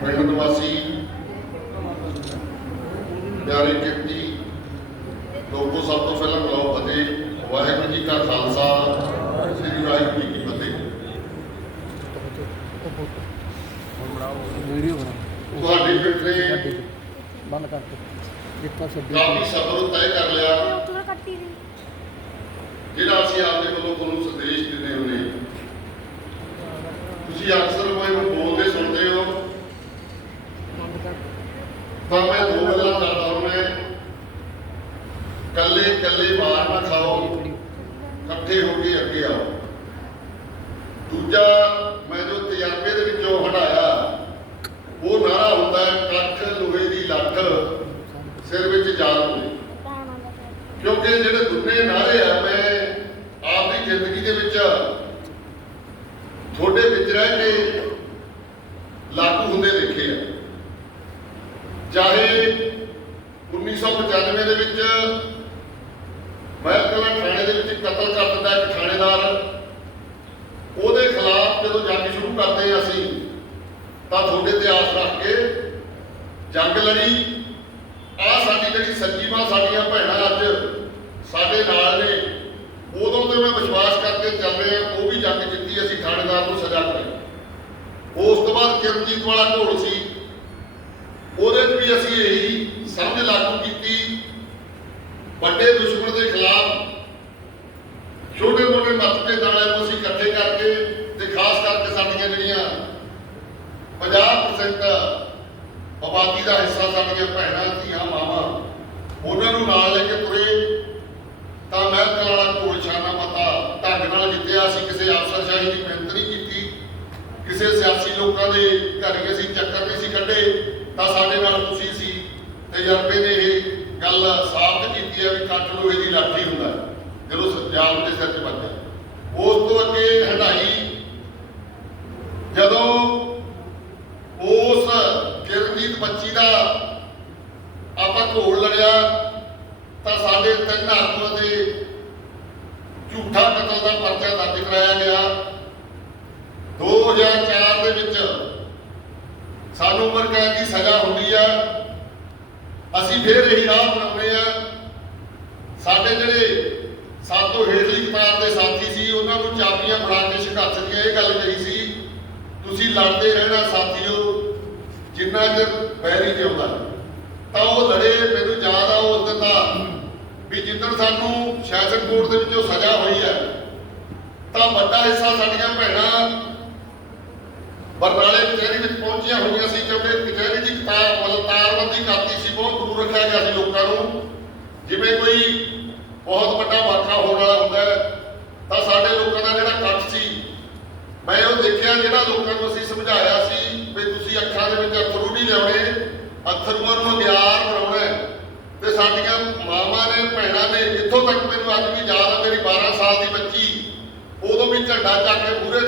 ਪਿੰਡ ਨਿਵਾਸੀ ਪਿਆਰੇ ਕਿਰਤੀ ਲੋਕੋ ਸਭ ਤੋਂ ਪਹਿਲਾਂ ਬੁਲਾਓ ਫਤਿਹ ਵਾਹਿਗੁਰੂ ਜੀ ਕਾ ਖਾਲਸਾ ਸ੍ਰੀ ਵਾਹਿਗੁਰੂ ਜੀ ਕੀ ਫਤਿਹ। ਵੀਡੀਓ ਬਣਾ ਤੁਹਾਡੇ ਨੇ ਬੰਦ ਕਰਕੇ ਇੱਕ ਪਾਸੇ ਕਾਫੀ ਸਬਰ ਤੈਅ ਕਰ ਲਿਆ। ਜਿਹੜਾ ਅਸੀਂ ਆਪਦੇ ਵੱਲੋਂ ਤੁਹਾਨੂੰ ਸੰਦੇਸ਼ ਦਿੰਦੇ ਹੁੰਦੇ ਹਾਂ। ਤੁਸੀਂ ਅਕਸਰ ਮੈਨੂੰ ਬੋਲਦੇ ਸੁਣਦੇ ਹੋ। ਤਾਂ ਮੈਂ ਦੋ ਗੱਲਾਂ ਕਰਦਾ ਹੁੰਦਾ ਕੱਲੇ ਕੱਲੇ ਮਾਰ ਨਾ ਖਾਓ, ਇਕੱਠੇ ਹੋ ਕੇ ਅੱਗੇ ਆਓ। ਦੂਜਾ, ਮੈਂ ਜੋ ਤਜਰਬੇ ਦੇ ਵਿੱਚੋਂ ਹਟਾਇਆ, ਉਹ ਨਾਰਾ ਹੁੰਦਾ ਹੈ, ਕੱਖ ਲੋਹੇ ਦੀ ਲੱਠ ਸਿਰ ਵਿੱਚ ਜਾਲ ਹੋਵੇ ਕਿਉਂਕਿ ਜਿਹੜੇ ਦੁਨੇ ਨਾਰੇ ਆ ਮੈਂ ਆਪਦੀ ਜ਼ਿੰਦਗੀ ਦੇ ਵਿੱਚ ਤੁਹਾਡੇ ਵਿੱਚ ਰਹਿ ਕੇ ਲਾਗੂ ਹੁੰਦੇ ਦੇਖੇ ਆ। ਚਾਹੇ 1995 ਦੇ ਵਿੱਚ ਮਹਿਕਮਾ ਥਾਣੇ ਦੇ ਵਿੱਚ ਕਤਲ ਕਰ ਦਿੱਤਾ ਇੱਕ ਥਾਣੇਦਾਰ। ਉਹਦੇ ਖਿਲਾਫ ਜਦੋਂ ਜੰਗ ਸ਼ੁਰੂ ਕਰਦੇ ਹਾਂ ਅਸੀਂ, ਤਾਂ ਤੁਹਾਡੇ ਤੇ ਆਸ ਰੱਖ ਕੇ ਜੰਗ ਲੜੀ। ਆ ਸਾਡੀ ਜਿਹੜੀ ਸੱਚੀ ਮਾਂ ਸਾਡੀਆਂ ਭੈਣਾਂ ਅੱਜ ਸਾਡੇ ਨਾਲ ਨੇ। ਉਦੋਂ ਤੇ ਮੈਂ ਵਿਸ਼ਵਾਸ ਕਰਕੇ ਚੱਲ ਰਿਹਾ ਉਹ ਵੀ ਜੰਗ ਜਿੱਤੀ ਅਸੀਂ ਥਾਣੇਦਾਰ ਨੂੰ ਸਜ਼ਾ ਕਰਾਈ। ਉਸ ਤੋਂ ਬਾਅਦ ਕਿਰਨਜੀਤ ਵਾਲਾ ਘੋਲ ਸੀ। ਉਹਦੇ 'ਚ ਵੀ ਅਸੀਂ ਇਹੀ ਸਮਝ ਲਾਗੂ ਕੀਤੀ, ਵੱਡੇ ਦੁਸ਼ਮਣ ਦੇ ਖਿਲਾਫ ਛੋਟੇ ਮੋਟੇ ਮਤਭੇਦਾਂ ਵਾਲਿਆਂ ਨੂੰ ਅਸੀਂ ਇਕੱਠੇ ਕਰਕੇ ਤੇ ਖਾਸ ਕਰਕੇ ਸਾਡੀਆਂ ਜਿਹੜੀਆਂ 50% ਆਬਾਦੀ ਦਾ ਹਿੱਸਾ ਸਾਡੀਆਂ ਭੈਣਾਂ, ਧੀਆਂ ਮਾਵਾਂ ਉਹਨਾਂ ਨੂੰ ਨਾਲ ਲੈ ਕੇ ਤੁਰੇ ਤਾਂ ਮੈਂ ਵਾਲਾ ਘੋਲ ਛਾਨਾ ਮਤਾ ਢੰਗ ਨਾਲ ਜਿੱਤਿਆ ਅਸੀਂ ਕਿਸੇ ਅਫਸਰਸ਼ਾਹੀ ਦੀ ਮਿਹਨਤ ਨਹੀਂ ਕੀਤੀ ਕਿਸੇ ਸਿਆਸੀ ਲੋਕਾਂ ਦੇ ਘਰੇ ਅਸੀਂ ਚੱਕਰ ਨਹੀਂ ਸੀ ਕੱਢੇ ਤਾਂ ਸਾਡੇ ਨਾਲ ਖੁਸ਼ੀ ਸੀ ਤਜਰਬੇ ਨੇ ਇਹ ਗੱਲ ਸਾਬਤ ਕੀਤੀ ਹੈ ਵੀ ਕੱਟ ਲੋਹੇ ਦੀ ਲਾਠੀ ਹੁੰਦਾ ਜਦੋਂ ਸਜਾਮ ਦੇ ਸਿਰ ਤੇ ਵੱਜਦਾ ਉਸ ਤੋਂ ਅੱਗੇ ਹੰਡਾਈ ਜਦੋਂ ਉਸ ਕਿਰਨਜੀਤ ਬੱਚੀ ਦਾ ਆਪਾਂ ਘੋਲ ਲੜਿਆ, ਤਾਂ ਸਾਡੇ ਤਿੰਨ ਆਤਮਾ ਦੇ ਝੂਠਾ ਕਤਲ ਦਾ ਪਰਚਾ ਦਰਜ ਕਰਾਇਆ ਗਿਆ। 2004 ਦੇ ਵਿੱਚ ਸਾਨੂੰ ਉਮਰ ਕੈਦ ਦੀ ਸਜ਼ਾ ਹੁੰਦੀ ਆ। ਅਸੀਂ ਫੇਰ ਇਹੀ ਰਾਹ ਬਣਾਉਂਦੇ ਆ। ਸਾਡੇ ਜਿਹੜੇ ਸਾਤੋਂ ਹੇਠਲੀ ਕਤਾਰ ਦੇ ਸਾਥੀ ਸੀ, ਉਹਨਾਂ ਨੂੰ ਚਾਬੀਆਂ ਫੜਾ ਕੇ ਸੰਘਰਸ਼ ਦੀਆਂ ਇਹ ਗੱਲ ਕਹੀ ਸੀ, ਤੁਸੀਂ ਲੜਦੇ ਰਹਿਣਾ ਸਾਥੀਓ, ਜਿੰਨਾ ਚਿਰ ਬੈਰੀ ਜਿਉਂਦਾ ਤਾਂ ਉਹ ਲੜੇ, ਮੈਨੂੰ ਯਾਦ ਆ ਉਸ ਦਿਨ ਦਾ ਵੀ ਜਿੱਦਣ ਸਾਨੂੰ ਸ਼ਾਸਨ ਕੋਰਟ ਦੇ ਵਿੱਚੋਂ ਸਜ਼ਾ ਹੋਈ ਹੈ ਤਾਂ ਵੱਡਾ ਹਿੱਸਾ ਸਾਡੀਆਂ ਭੈਣਾਂ ਬਰਨਾਲੇ ਕਚਹਿਰੀ ਵਿੱਚ ਪਹੁੰਚੀਆਂ ਹੋਈਆਂ ਸੀ ਕਿਉਂਕਿ ਕਚਹਿਰੀ ਦੀ ਕਿਤਾਬ, ਮਤਲਬ ਤਾਰਬੰਦੀ ਕਰਤੀ ਸੀ, ਬਹੁਤ ਦੂਰ ਰੱਖਿਆ ਗਿਆ ਸੀ ਲੋਕਾਂ ਨੂੰ। ਜਿਵੇਂ ਕੋਈ ਬਹੁਤ ਵੱਡਾ ਵਾਕਾ ਹੋਣ ਵਾਲਾ ਹੁੰਦਾ ਹੈ, ਤਾਂ ਸਾਡੇ ਲੋਕਾਂ ਦਾ ਜਿਹੜਾ ਇਕੱਠ ਸੀ, ਮੈਂ ਉਹ ਦੇਖਿਆ, ਜਿਹੜਾ ਲੋਕਾਂ ਨੂੰ ਅਸੀਂ ਸਮਝਾਇਆ ਸੀ ਵੀ ਤੁਸੀਂ ਅੱਖਾਂ ਦੇ ਵਿੱਚ ਅਥਰੂ ਨਹੀਂ ਲਿਆਉਣੇ, ਅਥਰੂਆਂ ਨੂੰ ਅਗਿਆਰ ਬਣਾਉਣਾ ਤੇ ਸਾਡੀਆਂ ਮਾਵਾਂ ਨੇ, ਭੈਣਾਂ ਨੇ, ਜਿੱਥੋਂ ਤੱਕ ਮੈਨੂੰ ਅੱਜ ਵੀ ਯਾਦ ਆ, ਮੇਰੀ 12 ਸਾਲ ਦੀ ਬੱਚੀ, ਉਦੋਂ ਵੀ ਝੰਡਾ ਚੱਕ ਕੇ ਪੂਰੇ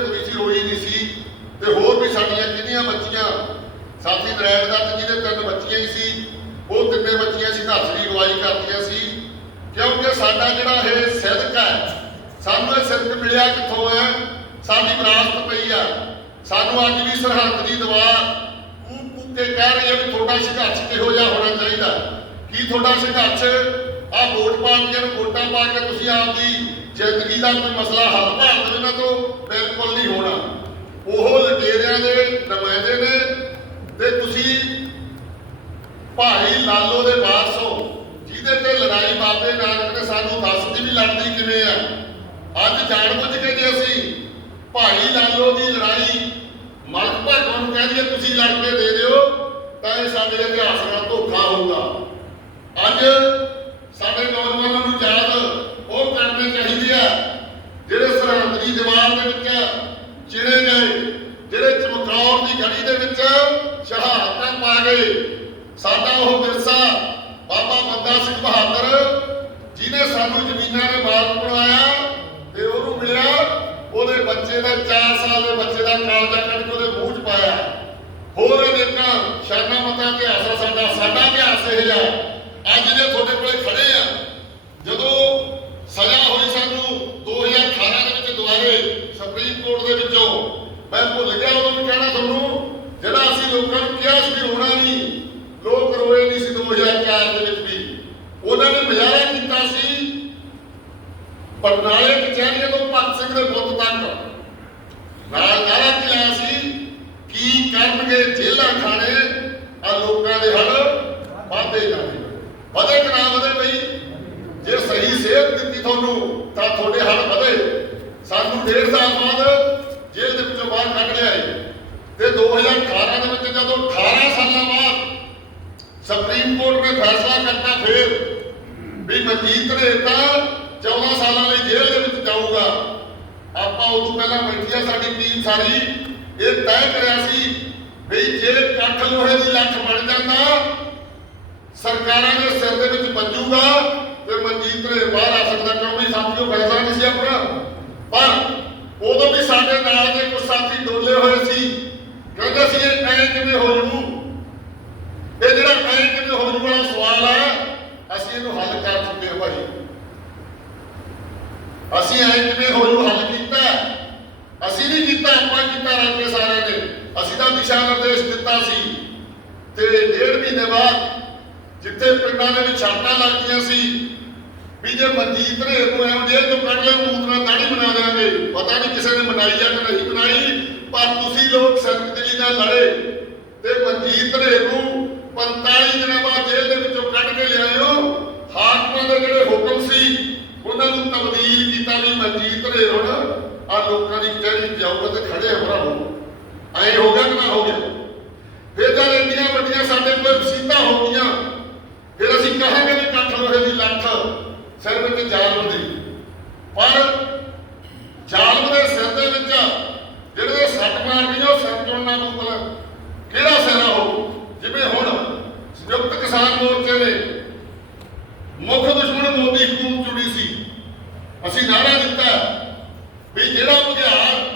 ਤੇ ਹੋਰ ਵੀ ਸਾਡੀਆਂ ਕਿੰਨੀਆਂ ਬੱਚੀਆਂ, ਸਾਥੀ ਨਰੈਣ ਦਾ ਤੇ ਜਿਹਦੇ ਤਿੰਨ ਬੱਚੀਆਂ ਹੀ ਸੀ, ਉਹ ਤਿੰਨੇ ਬੱਚੀਆਂ ਸੰਘਰਸ਼ ਦੀ ਅਗਵਾਈ ਕਰਦੀਆਂ ਸੀ। ਕਿਉਂਕਿ ਸਾਡਾ ਜਿਹੜਾ ਇਹ ਸਿਦਕ ਹੈ, ਸਾਨੂੰ ਇਹ ਸਿਦਕ ਮਿਲਿਆ ਕਿੱਥੋਂ ਹੈ? ਸਾਡੀ ਵਿਰਾਸਤ ਪਈ ਆ। ਸਾਨੂੰ ਅੱਜ ਵੀ ਸਰਹੱਦ ਦੀ ਦੀਵਾਰ ਕੂਕ ਕੂਕ ਕੇ ਕਹਿ ਰਹੀ ਹੈ ਵੀ ਤੁਹਾਡਾ ਸੰਘਰਸ਼ ਕਿਹੋ ਜਿਹਾ ਹੋਣਾ ਚਾਹੀਦਾ? ਕੀ ਤੁਹਾਡਾ ਸੰਘਰਸ਼? ਆ ਵੋਟ ਪਾਉਣਗੇ ਨੂੰ ਵੋਟਾਂ ਪਾ ਕੇ ਤੁਸੀਂ ਆਪਦੀ ਜ਼ਿੰਦਗੀ ਦਾ ਕੋਈ ਮਸਲਾ ਹੱਲ ਭਾਲ ਇਹਨਾਂ ਤੋਂ, ਬਿਲਕੁਲ ਨਹੀਂ ਹੋਣਾ। ਉਹ ਲਟੇਰਿਆਂ ਦੇ, ਨੁਮਾਇੰਦੇ ਨੇ ਤੇ ਤੁਸੀਂ ਭਾਈ ਲਾਲੋ ਦੇ ਵਾਰਸ ਹੋ, ਜਿਹਦੇ ਤੇ ਲੜਾਈ ਬਾਬੇ ਨਾਨਕ ਨੇ ਸਾਨੂੰ ਦੱਸਦੀ ਵੀ ਲੜਦੀ ਕਿਵੇਂ ਆ। ਅੱਜ ਜਾਣ ਬੁੱਝ ਕੇ ਜੇ ਅਸੀਂ ਭਾਈ ਲਾਲੋ ਦੀ ਲੜਾਈ ਮਲਕ ਭਾਗਵਾਂ ਨੂੰ ਕਹਿ ਦਈਏ ਤੁਸੀਂ ਲੜ ਕੇ ਦੇ ਦਿਓ, ਤਾਂ ਇਹ ਸਾਡੇ ਇਤਿਹਾਸ ਨਾਲ ਧੋਖਾ ਹੋਊਗਾ ਅੱਜ ਸਾਡੇ ਨੌਜਵਾਨਾਂ ਨੂੰ ਯਾਦ ਉਹ ਕਰਨੇ ਚਾਹੀਦੇ ਆ, ਜਿਹੜੇ ਸਰਹੰਦ ਦੀ ਦੀਵਾਰ ਦੇ ਵਿੱਚ ਚਿਣੇ ਗਏ ਜਿਹੜੇ ਚਮਕੌਰ ਦੀ ਗੜੀ ਦੇ ਵਿੱਚ ਸ਼ਹਾਦਤਾਂ ਪਾ ਗਏ। ਸਾਡਾ ਉਹ ਵਿਰਸਾ, ਬਾਬਾ ਬੰਦਾ ਸਿੰਘ ਬਹਾਦਰ, ਜਿਹਨੇ ਸਾਨੂੰ ਜ਼ਮੀਨਾਂ ਦੇ ਮਾਲਕ ਬਣਾਇਆ ਤੇ ਉਹਨੂੰ ਮਿਲਿਆ, ਉਹਦੇ ਬੱਚੇ ਦਾ 4 ਸਾਲ ਦੇ ਬੱਚੇ ਦਾ ਕਾਲਜਾ ਕੱਢ ਕੇ ਉਹਦੇ ਮੂੰਹ 'ਚ ਪਾਇਆ। ਹੋਰ ਅਨੇਕਾਂ ਸ਼ਾਨਾ ਮਤਾਂ ਇਤਿਹਾਸ ਸਾਡਾ ਸਾਡਾ ਇਤਿਹਾਸ ਇਹ ਆ ਅੱਜ ਜੇ ਤੁਹਾਡੇ ਕੋਲੇ ਖੜੇ ਆ ਜਦੋਂ ਸਜ਼ਾ ਹੋਈ ਸਾਨੂੰ 2018 ਦੇ ਵਿੱਚ ਦੁਬਾਰੇ ਸੁਪਰੀਮ ਕੋਰਟ ਦੇ ਵਿੱਚੋਂ ਮੈਂ ਭੁੱਲ ਗਿਆ ਉਦੋਂ ਵੀ ਕਹਿਣਾ ਲੋਕਾਂ ਨੂੰ ਕਿਹਾ ਸੀ ਵੀ ਰੋਣਾ ਨਹੀਂ ਲੋਕ ਰੋਏ ਨਹੀਂ ਸੀ 2004 ਦੇ ਵਿੱਚ ਵੀ। ਉਹਨਾਂ ਨੇ ਮੁਜ਼ਾਹਰਾ ਕੀਤਾ ਸੀ। ਬਰਨਾਲੇ ਕਚਹਿਰੀਆਂ ਤੋਂ ਭਗਤ ਸਿੰਘ ਦੇ ਬੁੱਤ ਤੱਕ। ਨਾਲ ਨਾਰਾ ਚਲਾਇਆ ਸੀ ਕੀ ਕਰਨਗੇ ਜੇਲ੍ਹਾਂ ਖਾਣੇ ਆ ਲੋਕਾਂ ਦੇ ਹੱਲ ਵਾਧੇ ਜਾਣੇ ਵਧੇ ਕਿ ਨਾ ਵਧੇ ਬਈ? ਜੇ ਸਹੀ ਸੇਧ ਦਿੱਤੀ ਤੁਹਾਨੂੰ, ਤਾਂ ਤੁਹਾਡੇ ਹੱਲ ਵਧੇ। ਸਾਨੂੰ ਡੇਢ ਸਾਲ ਬਾਅਦ ਜੇਲ੍ਹ ਦੇ ਵਿੱਚੋਂ ਬਾਹਰ ਕੱਢ ਲਿਆ ਏ ਤੇ 2018 ਦੇ ਵਿੱਚ ਜਦੋਂ 18 ਸਾਲਾਂ ਬਾਅਦ ਸੁਪਰੀਮ ਕੋਰਟ ਨੇ ਫੈਸਲਾ ਕਰਤਾ ਫਿਰ ਵੀ ਮਨਜੀਤ ਰੇਤਾ 14 ਸਾਲਾਂ ਲਈ ਜੇਲ੍ਹ ਦੇ ਵਿੱਚ ਜਾਊਗਾ। ਆਪਾਂ ਉਦੋਂ ਪਹਿਲਾਂ ਬੈਠੀਆ ਸਾਡੀ ਟੀਮ ਸਾਰੀ, ਇਹ ਤੈਅ ਕਰਿਆ ਸੀ ਵੀ ਜੇ ਕੱਠ ਲੋਹੇ ਦੀ ਲੱਠ ਬਣ ਜਾਂਦਾ, ਸਰਕਾਰਾਂ ਦੇ ਸਿਰ ਦੇ ਵਿੱਚ ਵੱਜੂਗਾ ਤੇ ਮਨਜੀਤ ਰੇ ਬਾਹਰ ਆ ਸਕਦਾ ਕਿਉਂਕਿ ਸਾਥੀਓ, ਫੈਸਲਾ ਨਹੀਂ ਸੀ ਆਪਣਾ। ਪਰ ਉਦੋਂ ਵੀ ਸਾਡੇ ਨਾਲ ਦੇ ਕੁਝ ਸਾਥੀ ਡੋਲੇ ਹੋਏ ਸੀ, ਕਹਿੰਦੇ ਸੀ ਇਹ ਐਂ ਕਿਵੇਂ ਹੋ ਜੂ ਇਹ ਜਿਹੜਾ ਐਂ ਕਿਵੇਂ ਹੋ ਜੂ ਵਾਲਾ ਸਵਾਲ ਅਸੀਂ ਇਹਨੂੰ ਹੱਲ ਕਰ ਚੁੱਕੇ ਹਾਂ ਭਾਈ। ਅਸੀਂ ਐਂ ਕਿਵੇਂ ਹੋ ਹੱਲ ਕੀਤਾ ਅਸੀਂ ਨਹੀਂ ਕੀਤਾ, ਆਪਾਂ ਕੀਤਾ ਰਲ ਸਾਰਿਆਂ ਨੇ। ਅਸੀਂ ਤਾਂ ਦਿਸ਼ਾ ਨਿਰਦੇਸ਼ ਦਿੱਤਾ ਸੀ। ਤੇ ਡੇਢ ਮਹੀਨੇ ਬਾਅਦ ਜਿੱਥੇ ਪਿੰਡਾਂ ਦੇ ਵਿੱਚ ਛਾਤਾਂ ਲੱਗਦੀਆਂ ਸੀ, ਵੀ ਜੇ ਮਨਜੀਤ ਨੇ ਨੂੰ ਐਂ ਜੇਲ੍ਹ ਤੋਂ ਕੱਢ ਲਿਆ ਮੂਤ ਦਾੜੀ ਬਣਾ ਦੇਣਗੇ ਪਤਾ ਨਹੀਂ ਕਿਸੇ ਨੇ ਬਣਾਈ ਜਾਂ ਨਹੀਂ ਬਣਾਈ ਪਰ ਤੁਸੀਂ ਲੋਕ ਸੰਗਤ ਜੀ ਨਾਲ ਲੜੇ ਤੇ ਮਨਜੀਤ ਨੇ ਨੂੰ 45 ਦਿਨਾਂ ਬਾਅਦ ਜੇਲ੍ਹ ਦੇ ਵਿੱਚੋਂ ਕੱਢ ਕੇ ਲਿਆਇਓ। ਹਾਕਮਾਂ ਦੇ ਜਿਹੜੇ ਹੁਕਮ ਸੀ, ਉਹਨਾਂ ਨੂੰ ਤਬਦੀਲ ਕੀਤਾ ਵੀ ਮਨਜੀਤ ਨੇ ਹੁਣ ਆ ਲੋਕਾਂ ਦੀ ਕਚਹਿਰੀ ਜਾਊਗਾ ਤੇ ਖੜੇ ਆ ਭਰਾਵੋ। ਐਂ ਹੋ ਗਿਆ ਕਿ ਨਾ ਹੋ ਗਿਆ? ਫਿਰ ਜਦ ਇੰਨੀਆਂ ਵੱਡੀਆਂ ਸਾਡੇ ਕੋਲ ਵਸੀਤਾਂ ਹੋ ਗਈਆਂ, ਫਿਰ ਅਸੀਂ ਕਹਾਂਗੇ ਵੀ ਕੱਠ ਲੋਹੇ ਦੀ ਲੱਠ ਸਿਰ ਵਿੱਚ ਜਾਲਮ ਦੀ ਪਰ ਜਾਲਮ ਦੇ ਸਿਰ ਦੇ ਵਿੱਚ ਜਿਹੜੇ ਸੱਟ ਮਾਰਨੀ ਉਹ ਸਿਰ ਚੁਣਨਾ ਪਊਗਾ ਕਿਹੜਾ ਸਿਰ ਹੋਊ ਉਹ ਜਿਵੇਂ ਹੁਣ ਸੰਯੁਕਤ ਕਿਸਾਨ ਮੋਰਚੇ ਨੇ ਮੁੱਖ ਦੁਸ਼ਮਣ ਮੋਦੀ ਹਕੂਮਤ ਜੁੜੀ ਸੀ। ਅਸੀਂ ਨਾਰਾ ਦਿੱਤਾ ਵੀ ਜਿਹੜਾ ਬੁਝਾਰ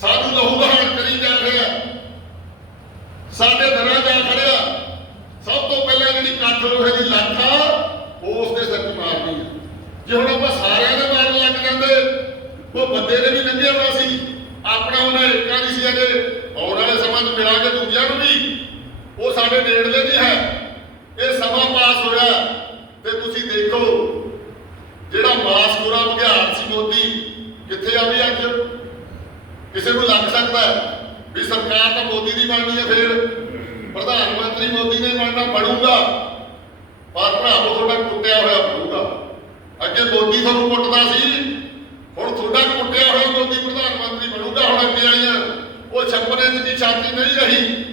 ਸਾਨੂੰ ਲਹੂ ਕਰੀ ਜਾ ਰਿਹਾ ਸਾਡੇ ਦਰਾਂ ਜਾ ਖੜਿਆ ਸਭ ਤੋਂ ਪਹਿਲਾਂ ਜਿਹੜੀ ਕੱਠ ਲੋਹੇ ਦੀ ਲੱਠ ਆ, ਉਸ ਦੇ ਸਿਰ ਮਾਰਨੀ ਆ ਜੇ ਹੁਣ ਆਪਾਂ ਸਾਰਿਆਂ ਦੇ ਮਾਰਨ ਲੱਗ ਜਾਂਦੇ, ਉਹ ਬੰਦੇ ਨੇ ਵੀ ਲੰਘਿਆ ਹੋਇਆ ਸੀ, ਆਪਣਾ ਉਹਨਾਂ ਏਕਾ ਨਹੀਂ ਸੀ ਅਜੇ। ਆਉਣ ਵਾਲੇ ਸਮਾਂ 'ਚ ਮਿਲਾਂਗੇ ਦੂਜਿਆਂ ਨੂੰ ਵੀ। ਉਹ ਸਾਡੇ ਨੇੜਲੇ ਨਹੀਂ ਹੈ। ਇਹ ਸਮਾਂ ਪਾਸ ਹੋਇਆ ਤੇ ਤੁਸੀਂ ਦੇਖੋ ਜਿਹੜਾ ਮਾਸਕੂਰਾ ਬੁਝਾਰ ਸੀ ਮੋਦੀ, ਕਿੱਥੇ ਆ ਵੀ ਅੱਜ? ਕਿਸੇ ਨੂੰ ਲੱਗ ਸਕਦਾ ਵੀ ਸਰਕਾਰ ਤਾਂ ਮੋਦੀ ਦੀ ਬਣਨੀ ਹੈ ਫਿਰ? ਪ੍ਰਧਾਨ ਮੰਤਰੀ ਮੋਦੀ ਨੇ ਬਣਨਾ ਬਣੂਗਾ। ਪਰ ਭਰਾਵੋ, ਤੁਹਾਡਾ ਕੁੱਟਿਆ ਹੋਇਆ ਬਣੂਗਾ ਅੱਗੇ ਮੋਦੀ ਤੁਹਾਨੂੰ ਕੁੱਟਦਾ ਸੀ, ਹੁਣ ਤੁਹਾਡਾ ਕੁੱਟਿਆ ਹੋਇਆ ਮੋਦੀ ਪ੍ਰਧਾਨ ਮੰਤਰੀ ਬਣੂਗਾ। ਹੁਣ ਅੱਗੇ ਵਾਲੀਆਂ, ਉਹ ਛੱਪਨ ਦੀ ਛਾਤੀ ਨਹੀਂ ਰਹੀ।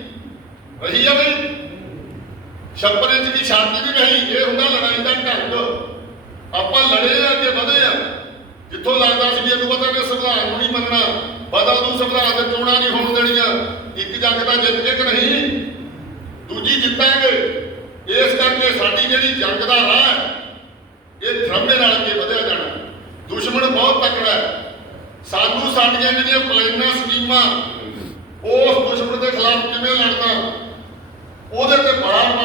ਰਹੀ ਆ ਬਈ ਛੱਪਨ ਇੰਚ ਦੀ ਛਾਤੀ ਨਹੀਂ ਇਹ ਹੁੰਦਾ ਲੜਾਈ ਦਾ ਢੰਗ। ਆਪਾਂ ਲੜੇ ਆ ਅੱਗੇ ਵਧੇ ਆ। ਜਿੱਥੋਂ ਲੱਗਦਾ ਸੀ ਇਹਨੂੰ ਪਤਾ ਕਿ ਸੰਵਿਧਾਨ ਨੂੰ ਨਹੀਂ ਮੰਨਣਾ ਬਦਲ ਨੂੰ ਸੰਵਿਧਾਨ ਦੇ ਚੋਣਾਂ ਨਹੀਂ ਹੋਣ ਦੇਣੀਆਂ। ਇੱਕ ਜੰਗ ਤਾਂ ਜਿੱਤ ਕੇ ਕਿ ਨਹੀਂ। ਦੂਜੀ ਜਿੱਤਾਂਗੇ। ਇਸ ਕਰਕੇ ਸਾਡੀ ਜਿਹੜੀ ਜੰਗ ਦਾ ਰਾਹ ਹੈ, ਇਹ ਧਰਮੇ ਨਾਲ ਅੱਗੇ ਵਧਿਆ ਜਾਣਾ। ਦੁਸ਼ਮਣ ਬਹੁਤ ਤਕੜਾ ਹੈ। ਸਾਨੂੰ ਸਾਡੀਆਂ ਜਿਹੜੀਆਂ ਪਲਾਨਾਂ, ਸਕੀਮਾਂ, ਉਸ ਦੁਸ਼ਮਣ ਦੇ ਖਿਲਾਫ ਕਿਵੇਂ ਲੜਨਾ, ਉਹਦੇ ਤੇ ਬਾਹਰ